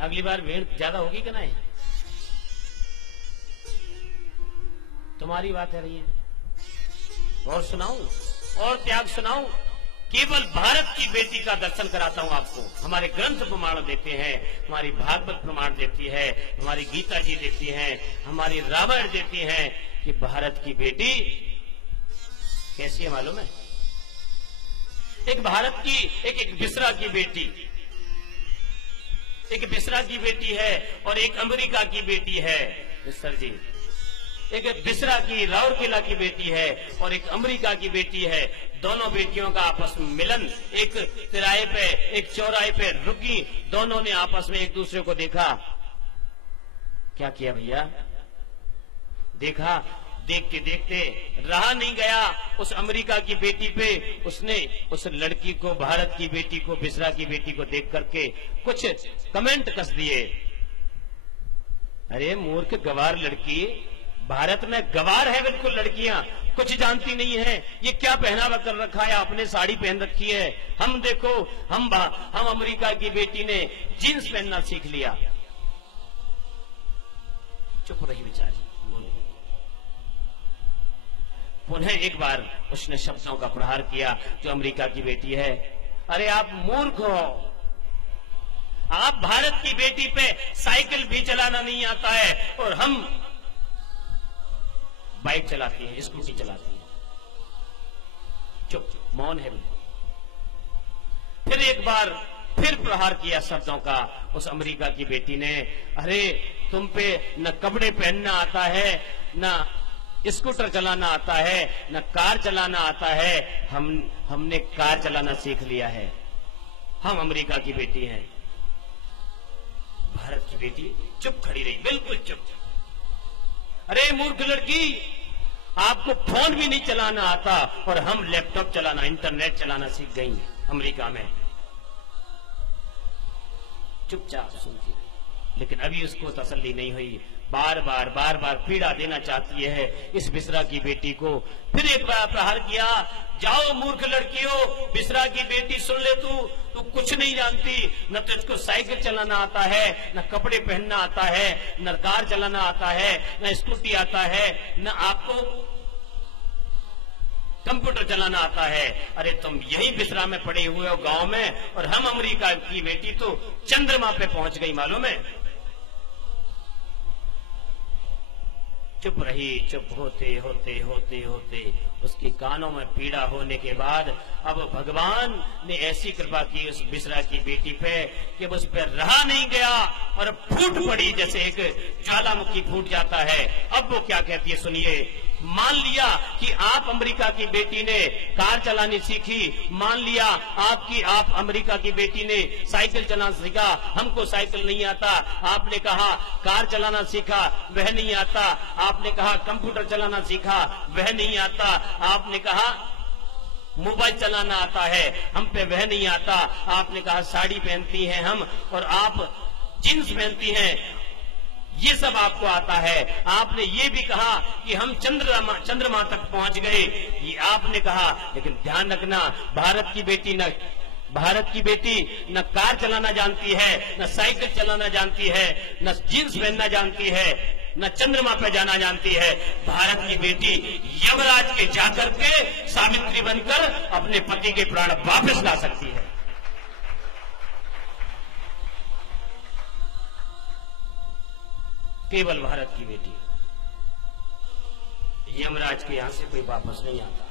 अगली बार भीड़ ज्यादा होगी कि नहीं? तुम्हारी बात है रही है। और सुनाऊं और त्याग सुनाऊं? केवल भारत की बेटी का दर्शन कराता हूं आपको। हमारे ग्रंथ प्रमाण देते हैं, हमारी भागवत प्रमाण देती है, हमारी गीता जी देती है, हमारी रामायण देती है कि भारत की बेटी कैसी है मालूम है? एक भारत की एक बिसरा की बेटी, एक बिसरा की बेटी है और एक अमेरिका की बेटी है मिस्टर जी। एक बिसरा की राउरकेला की बेटी है और एक अमेरिका की बेटी है। दोनों बेटियों का आपस में मिलन, एक तिराहे पे एक चौराहे पे रुकी, दोनों ने आपस में एक दूसरे को देखा। क्या किया भैया? देखा, देखते देखते रहा नहीं गया उस अमेरिका की बेटी पे। उसने उस लड़की को, भारत की बेटी को, बिसरा की बेटी को देख करके कुछ कमेंट कस दिए। अरे मूर्ख गवार लड़की, भारत में गवार है बिल्कुल लड़कियां, कुछ जानती नहीं है। ये क्या पहनावा कर रखा है आपने? साड़ी पहन रखी है। हम देखो, हम अमेरिका की बेटी ने जीन्स पहनना सीख लिया। चुप रही बेचारी। पुनः एक बार उसने शब्दों का प्रहार किया जो अमेरिका की बेटी है। अरे आप मूर्ख हो, आप भारत की बेटी पे साइकिल भी चलाना नहीं आता है और हम बाइक चलाती है, स्कूटी चलाती है। चुप, मौन है बिल्कुल। फिर एक बार फिर प्रहार किया शब्दों का उस अमेरिका की बेटी ने। अरे तुम पे न कपड़े पहनना आता है, न स्कूटर चलाना आता है, न कार चलाना आता है। हमने कार चलाना सीख लिया है। हम अमेरिका की बेटी हैं। भारत की बेटी चुप खड़ी रही, बिल्कुल चुप। अरे मूर्ख लड़की, आपको फोन भी नहीं चलाना आता और हम लैपटॉप चलाना, इंटरनेट चलाना सीख गई अमेरिका में। चुपचाप सुनती रही, लेकिन अभी उसको तसल्ली नहीं हुई। बार बार पीड़ा देना चाहती है इस बिसरा की बेटी को। फिर एक बार प्रहार किया। जाओ मूर्ख लड़कियों, बिसरा की बेटी सुन ले, तू कुछ नहीं जानती। न तुझको साइकिल चलाना आता है, न कपड़े पहनना आता है, न कार चलाना आता है, न स्कूटी आता है, न आपको कंप्यूटर चलाना आता है। अरे तुम यही बिसरा में पड़े हुए हो गांव में, और हम अमेरिका की बेटी तो चंद्रमा पे पहुंच गई मालूम है। चुप रही। चुप होते होते होते होते उसके कानों में पीड़ा होने के बाद अब भगवान ने ऐसी कृपा की उस बिसरा की बेटी पे कि उस पर रहा नहीं गया और फूट पड़ी, जैसे एक ज्वालामुखी फूट जाता है। अब वो क्या कहती है सुनिए। मान लिया कि आप अमेरिका की बेटी ने कार चलानी सीखी, मान लिया आप अमेरिका की बेटी ने साइकिल चलाना सीखा, हमको साइकिल नहीं आता। आपने कहा कार चलाना सीखा, वह नहीं आता। आपने कहा कंप्यूटर चलाना सीखा, वह नहीं आता। आपने कहा मोबाइल चलाना आता है, हम पे वह नहीं आता। आपने कहा साड़ी पहनती हैं हम और आप जींस पहनती हैं, ये सब आपको आता है। आपने ये भी कहा कि हम चंद्रमा तक पहुंच गए, ये आपने कहा। लेकिन ध्यान रखना, भारत की बेटी न कार चलाना जानती है, न साइकिल चलाना जानती है, न जींस पहनना जानती है, न चंद्रमा पे जाना जानती है। भारत की बेटी यमराज के जाकर के सावित्री बनकर अपने पति के प्राण वापस ला सकती है। केवल भारत की बेटी। यमराज के यहां से कोई वापस नहीं आता।